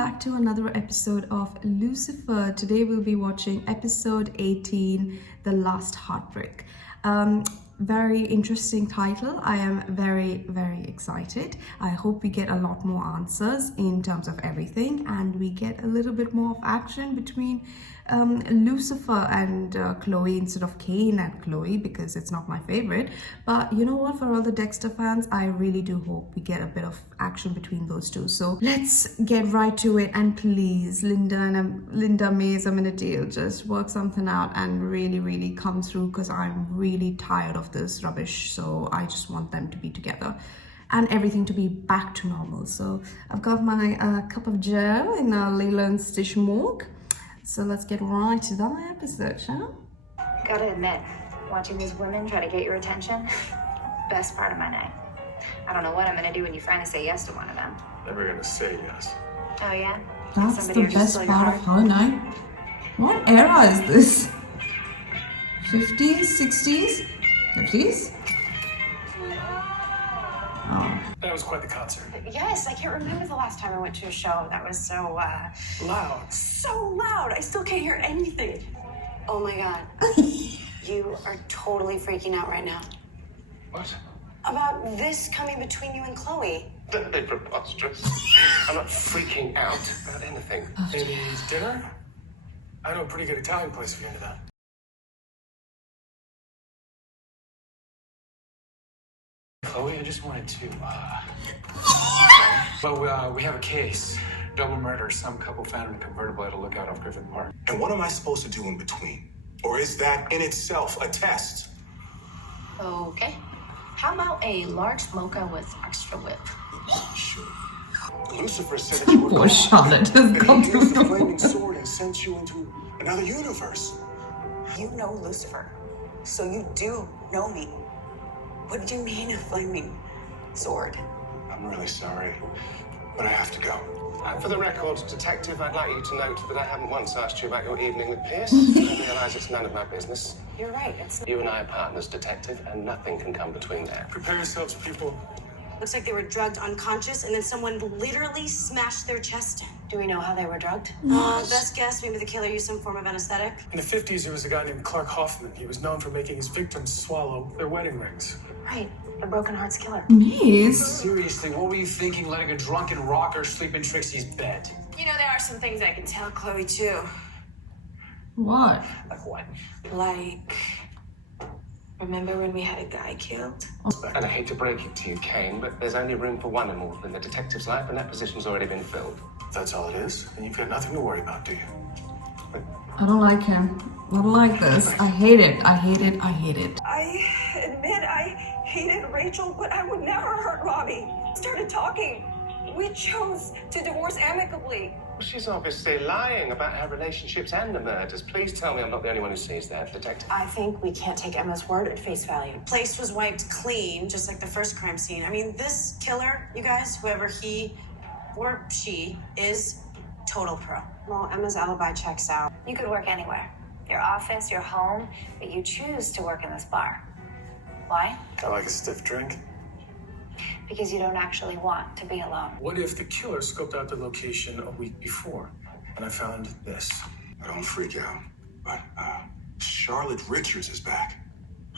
back to another episode of Lucifer. Today we'll be watching episode 18, The Last Heartbreak. Very interesting title. I am very excited. I hope we get a lot more answers in terms of everything, and we get a little bit more of action between Lucifer and Chloe instead of Cain and Chloe, because it's not my favorite. But you know what, for all the Dexter fans, I really do hope we get a bit of action between those two. So let's get right to it, and please, Linda Mays, I'm gonna deal, just work something out and really come through, because I'm really tired of this rubbish. So I just want them to be together and everything to be back to normal. So I've got my cup of joe in a Leyland Stitch mug. So let's get right to the episode, shall we? Gotta admit, watching these women try to get your attention, best part of my night. I don't know what I'm gonna do when you finally say yes to one of them. Never gonna say yes. Oh yeah? That's the best part of her night. What era is this? 50s, 60s, 50s? Oh. That was quite the concert. Yes, I can't remember the last time I went to a show that was so, Loud. so loud. I still can't hear anything. Oh my God. You are totally freaking out right now. What? About this coming between you and Chloe. Don't be preposterous. I'm not freaking out about anything. Maybe dinner? I know a pretty good Italian place if you're into that. Chloe, I just wanted to, well, we have a case. Double murder. Some couple found in a convertible at a lookout off Griffin Park. And what am I supposed to do in between? Or is that in itself a test? Okay. How about a large mocha with extra whip? Sure. Lucifer said that you were Poor Charlotte has and gone he through used the the flaming sword and sent you into another universe. You know Lucifer, so you do know me. What do you mean a flaming sword? I'm really sorry, but I have to go. For the record, Detective, I'd like you to note that I haven't once asked you about your evening with Pierce. I realise it's none of my business. You're right, it's... You and I are partners, Detective, and nothing can come between that. Prepare yourselves, people. Looks like they were drugged unconscious, and then someone literally smashed their chest in. Do we know how they were drugged? Best guess, maybe the killer used some form of anesthetic. In the 50s, there was a guy named Clark Hoffman. He was known for making his victims swallow their wedding rings. Right, the Broken Hearts killer. Maze? Seriously, what were you thinking letting a drunken rocker sleep in Trixie's bed? You know, there are some things I can tell Chloe, too. What? Like what? Like, remember when we had a guy killed? And I hate to break it to you, Kane, but there's only room for one immortal in the detective's life, and that position's already been filled. If that's all it is, then you've got nothing to worry about, do you? I don't like him. I don't like this. I hate it. I hate it. I hate it. I admit I hated Rachel, but I would never hurt Robbie. Started talking. We chose to divorce amicably. Well, she's obviously lying about her relationships and the murders. Please tell me I'm not the only one who sees that, Detective. I think we can't take Emma's word at face value. Place was wiped clean, just like the first crime scene. I mean, this killer, you guys, whoever he or she is, total pro. Well, Emma's alibi checks out. You could work anywhere. Your office, your home, but you choose to work in this bar. Why? I like a stiff drink. Because you don't actually want to be alone. What if the killer scoped out the location a week before, and I found this? I don't freak out, but Charlotte Richards is back.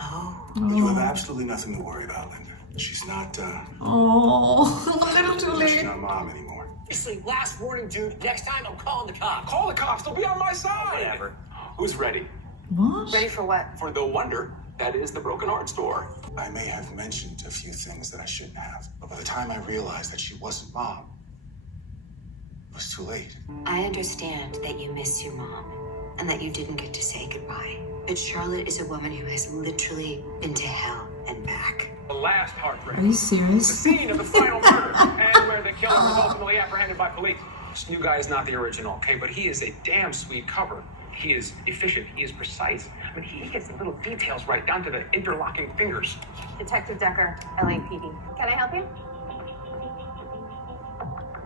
Oh. But you have absolutely nothing to worry about, Linda. She's not, Oh, a little too she's late. not mom anymore. Seriously, last warning, dude. Next time, I'm calling the cops. Call the cops. They'll be on my side. Whatever. Who's ready? What? Ready for what? For the wonder that is the Broken Heart store. I may have mentioned a few things that I shouldn't have, but by the time I realized that she wasn't mom, it was too late. I understand that you miss your mom and that you didn't get to say goodbye. But Charlotte is a woman who has literally been to hell and back. The last heartbreak. Are you The serious? scene of the final murder, and where the killer was ultimately apprehended by police. This new guy is not the original, okay? But he is a damn sweet cover. He is efficient. He is precise. I mean, he gets the little details right down to the interlocking fingers. Detective Decker, LAPD. Can I help you?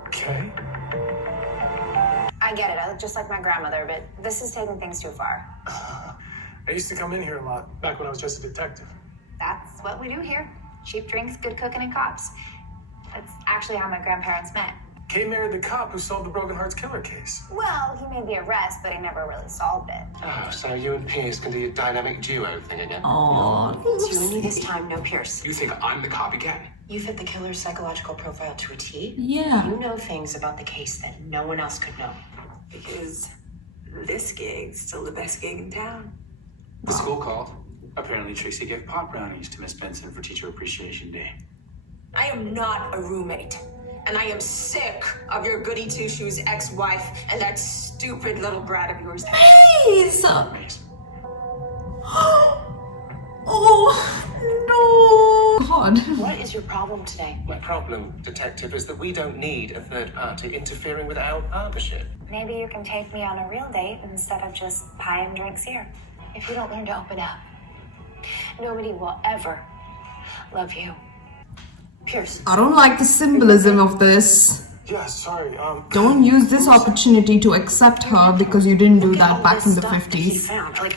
Okay. I get it. I look just like my grandmother, but this is taking things too far. I used to come in here a lot, back when I was just a detective. That's what we do here. Cheap drinks, good cooking, and cops. That's actually how my grandparents met. Kay married the cop who solved the Broken Hearts killer case. Well, he made the arrest, but he never really solved it. Oh, so you and Pierce can do your dynamic duo thing again? Oh, It's you and me this time, no Pierce. You think I'm the copycat? You fit the killer's psychological profile to a T. yeah. You know things about the case that no one else could know. Because this gig's still the best gig in town. The school called. Apparently Trixie gave pot brownies to Miss Benson for Teacher Appreciation Day. I am not a roommate. And I am sick of your goody two-shoes ex-wife and that stupid little brat of yours. Please. Amazing. Oh, no. God. What is your problem today? My problem, Detective, is that we don't need a third party interfering with our partnership. Maybe you can take me on a real date instead of just pie and drinks here. If you don't learn to open up, nobody will ever love you. Pierce. I don't like the symbolism of this. Yeah, sorry. Don't use this opportunity to accept her because you didn't do Look at that all back this in the stuff that he 50s. found. Like,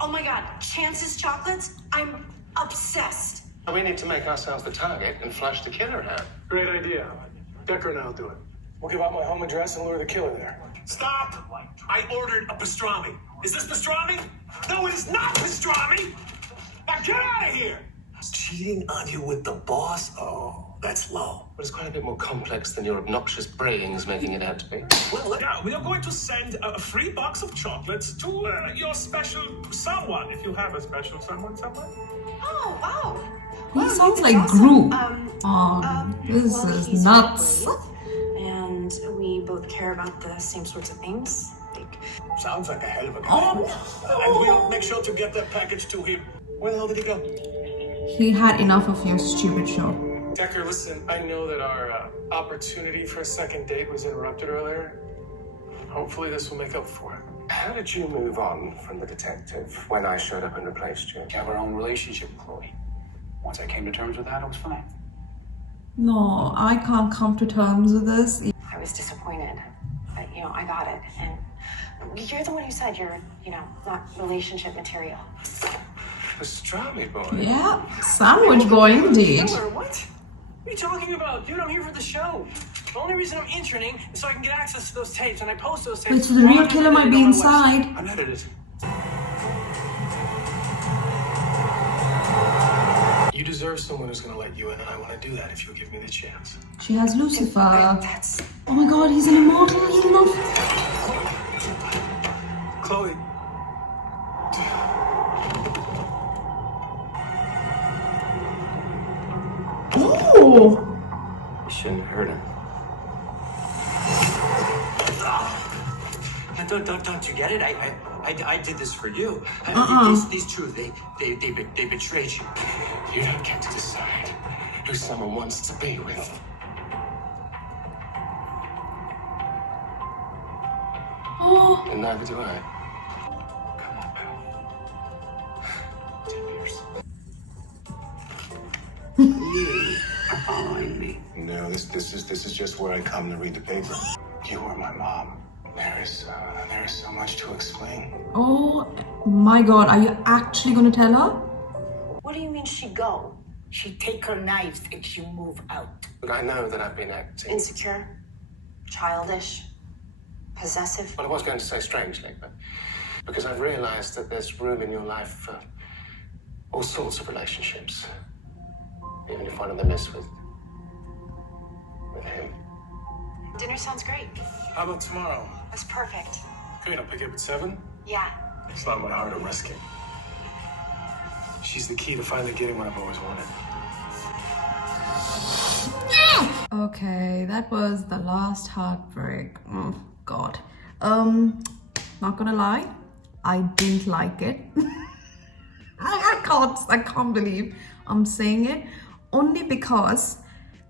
oh my God, Chance's chocolates? I'm obsessed. We need to make ourselves the target and flush the killer out. Great idea. Decker and I'll do it. We'll give out my home address and lure the killer there. Stop! I ordered a pastrami. Is this pastrami? No, it is not pastrami! Now get out of here! Cheating on you with the boss? Oh, that's low. But it's quite a bit more complex than your obnoxious braying's making it out to be. Well, yeah, we are going to send a free box of chocolates to your special someone, if you have a special someone somewhere. Oh, wow. He sounds like Gru. This Well, is he's nuts. my colleague, and we both care about the same sorts of things. Like, Sounds like a hell of a guy. Oh, And we'll make sure to get that package to him. Where the hell did he go? he had enough of your stupid show. Decker, listen, I know that our opportunity for a second date was interrupted earlier. Hopefully this will make up for it. How did you move on from the detective when I showed up and replaced you? We have our own relationship, Chloe. Once I came to terms with that, I was fine. No, I can't come to terms with this. I was disappointed, but I got it. And you're the one who said you're, not relationship material. Pastrami boy. Yeah, sandwich boy indeed. Killer, what? What are you talking about? Dude, I'm here for the show. The only reason I'm interning is so I can get access to those tapes, and I post those tapes. Wait, so the real killer might be inside. Unedited. You deserve someone who's gonna let you in, and I want to do that if you'll give me the chance. She has Lucifer. Oh my god, he's an immortal. He's not. Chloe. Oh! You shouldn't hurt him. Don't you get it? I did this for you. These two, they betrayed you. You don't get to decide who someone wants to be with. Oh! And neither do I. Come on, pal. 10 years. You are following me. No, this is just where I come to read the paper. You were my mom. There is so much to explain. Oh my god, are you actually gonna tell her? What do you mean she go? She take her knives and she move out. But I know that I've been acting. Insecure, childish, possessive. Well, I was going to say strangely, but because I've realized that there's room in your life for all sorts of relationships, even if one of them is with him. Dinner sounds great. How about tomorrow? That's perfect. Great, I'll pick you up at 7. Yeah. It's not my heart to risk it. She's the key to finally getting what I've always wanted. Okay, that was the last heartbreak. Oh, God. Not gonna lie, I didn't like it. I can't believe I'm saying it. Only because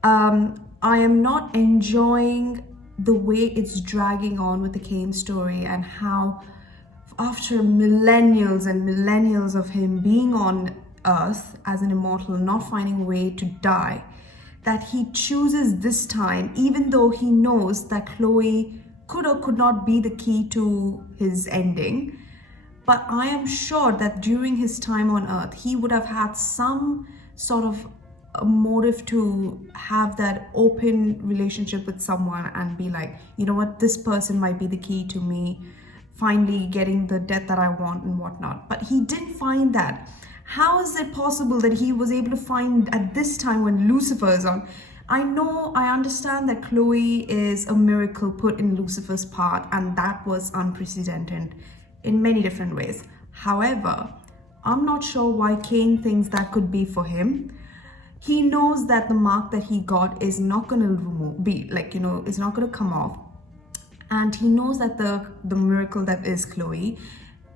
I am not enjoying the way it's dragging on with the Kane story, and how after millennials and millennials of him being on Earth as an immortal, not finding a way to die, that he chooses this time, even though he knows that Chloe could or could not be the key to his ending. But I am sure that during his time on Earth, he would have had some sort of a motive to have that open relationship with someone and be like, you know what, this person might be the key to me finally getting the death that I want and whatnot. But he didn't find that. How is it possible that he was able to find at this time when Lucifer is on? I understand that Chloe is a miracle put in Lucifer's path, and that was unprecedented in many different ways. However, I'm not sure why Cain thinks that could be for him. He knows that the mark that he got is not going to it's not going to come off. And he knows that the miracle that is Chloe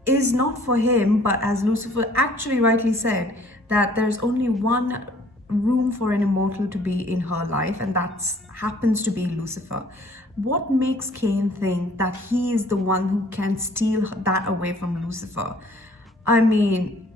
is not for him, but as Lucifer actually rightly said, that there's only one room for an immortal to be in her life, and that happens to be Lucifer. What makes Cain think that he is the one who can steal that away from Lucifer? I mean,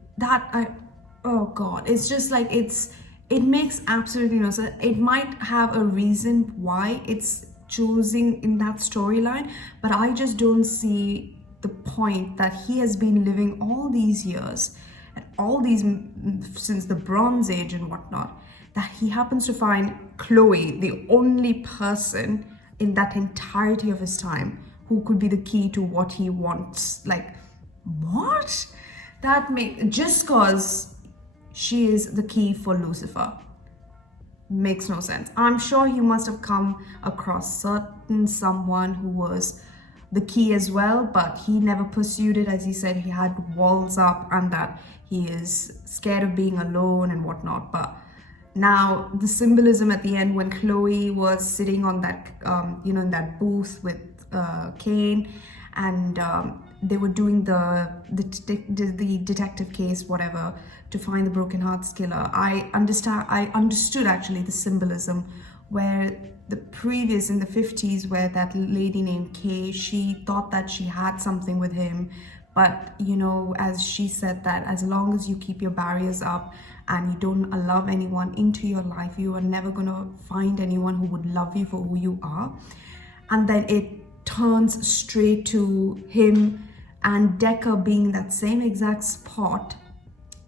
oh God, it's just like, it makes absolutely no sense. It might have a reason why it's choosing in that storyline, but I just don't see the point that he has been living all these years and all these since the Bronze Age and whatnot, that he happens to find Chloe, the only person in that entirety of his time who could be the key to what he wants. Like, what? Just cause she is the key for Lucifer makes no sense. I'm sure he must have come across someone who was the key as well, but he never pursued it. As he said, he had walls up and that he is scared of being alone and whatnot. But now the symbolism at the end when Chloe was sitting on that in that booth with Cain, and they were doing the detective case, whatever, to find the broken hearts killer. I understood actually the symbolism where the previous in the 50s, where that lady named Kay, she thought that she had something with him, but as she said, that as long as you keep your barriers up and you don't allow anyone into your life, you are never gonna find anyone who would love you for who you are. And then it turns straight to him and Decker being in that same exact spot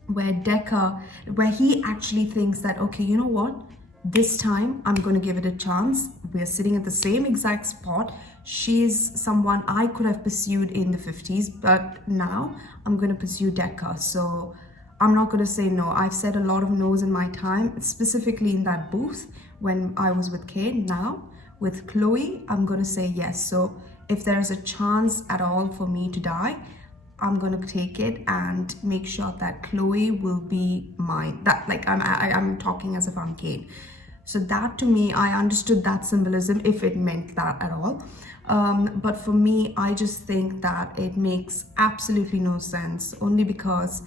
where he actually thinks that, okay, you know what, this time I'm going to give it a chance. We're sitting at the same exact spot. She's someone I could have pursued in the 50s, but now I'm going to pursue Decker. So I'm not going to say no. I've said a lot of no's in my time, specifically in that booth when I was with Kate. Now with Chloe, I'm going to say yes. So if there's a chance at all for me to die, I'm going to take it and make sure that Chloe will be mine. That, like, I'm talking as if I'm Kate. So that, to me, I understood that symbolism, if it meant that at all. But for me, I just think that it makes absolutely no sense, only because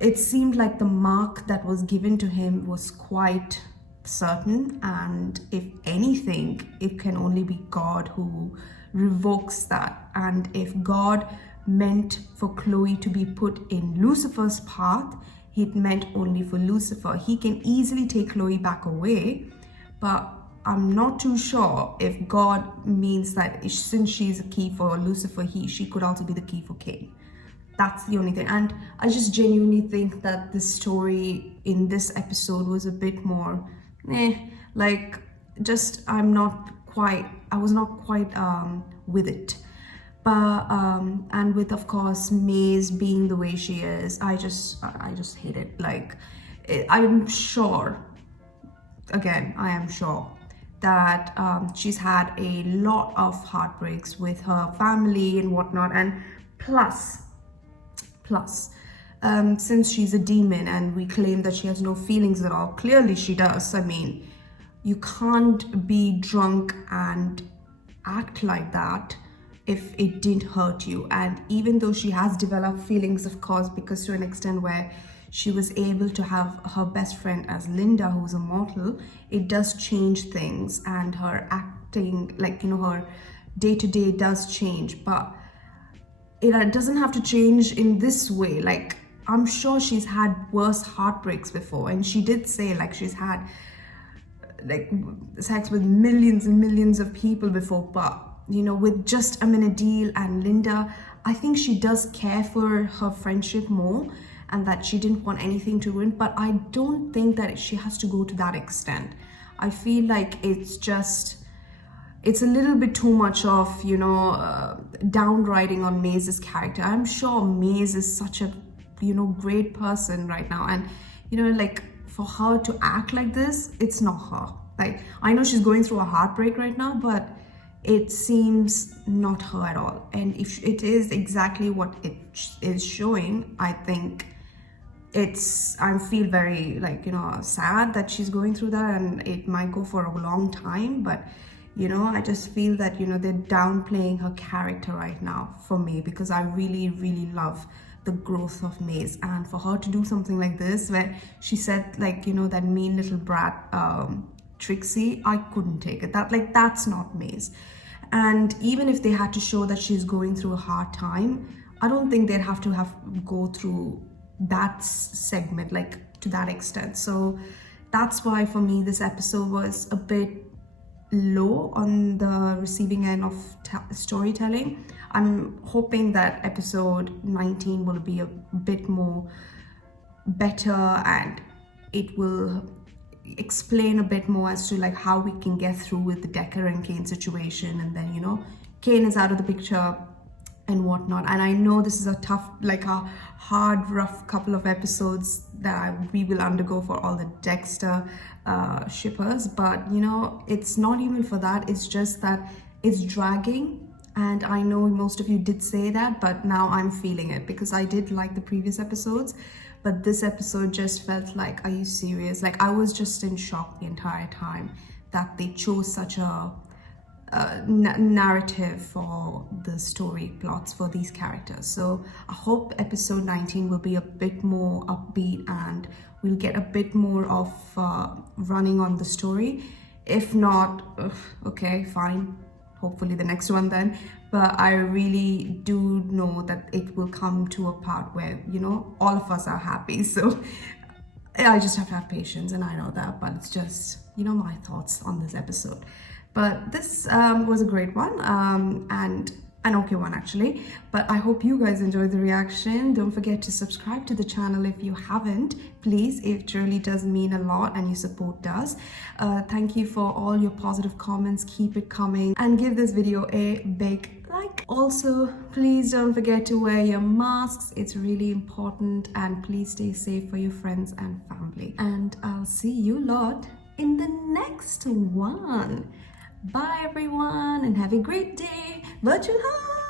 it seemed like the mark that was given to him was quite certain, and if anything, it can only be God who revokes that. And if God meant for Chloe to be put in Lucifer's path, it meant only for Lucifer. He can easily take Chloe back away, but I'm not too sure if God means that since she's a key for Lucifer, she could also be the key for Cain. That's the only thing. And I just genuinely think that the story in this episode was a bit more I was not quite with it. But and with, of course, Maze being the way she is, I just hate it. I'm sure, again, I am sure that she's had a lot of heartbreaks with her family and whatnot, and plus since she's a demon and we claim that she has no feelings at all, clearly she does. I mean, you can't be drunk and act like that if it didn't hurt you. And even though she has developed feelings, of course, because to an extent where she was able to have her best friend as Linda, who's immortal, it does change things, and her acting, her day-to-day does change, but it doesn't have to change in this way. I'm sure she's had worse heartbreaks before, and she did say she's had sex with millions and millions of people before, but with just Amenadiel and Linda, I think she does care for her friendship more. and that she didn't want anything to ruin, but I don't think that she has to go to that extent. I feel like it's a little bit too much of, you know, downriding on Maze's character. I'm sure Maze is such a, you know, great person right now, and, you know, like, for her to act like this, it's not her. Like, I know she's going through a heartbreak right now, but it seems not her at all. And if it is exactly what it is showing, I think I feel very, like, you know, sad that she's going through that, and it might go for a long time. But, you know, I just feel that, you know, they're downplaying her character right now for me, because I really, really love the growth of Maze. And for her to do something like this, where she said, like, you know, that mean little brat Trixie, I couldn't take it. That's not Maze. And even if they had to show that she's going through a hard time, I don't think they'd have to go through that segment, like, to that extent. So that's why for me this episode was a bit low on the receiving end of storytelling. I'm hoping that episode 19 will be a bit more better, and it will explain a bit more as to, like, how we can get through with the Decker and Kane situation, and then, you know, Kane is out of the picture and whatnot. And I know this is a tough, like, a hard, rough couple of episodes that we will undergo for all the Dexter shippers, but, you know, it's not even for that. It's just that it's dragging, and I know most of you did say that, but now I'm feeling it, because I did like the previous episodes, but this episode just felt like, are you serious? Like, I was just in shock the entire time that they chose such a narrative for the story plots for these characters. So I hope episode 19 will be a bit more upbeat, and we'll get a bit more of running on the story. If not, okay, fine, hopefully the next one then. But I really do know that it will come to a part where, you know, all of us are happy. So I just have to have patience, and I know that, but it's just, you know, my thoughts on this episode. But this was a great one, and an okay one actually. But I hope you guys enjoyed the reaction. Don't forget to subscribe to the channel if you haven't, please. It really does mean a lot, and your support does. Thank you for all your positive comments. Keep it coming, and give this video a big like. Also, please don't forget to wear your masks. It's really important, and please stay safe for your friends and family. And I'll see you lot in the next one. Bye everyone, and have a great day. Virtual hug!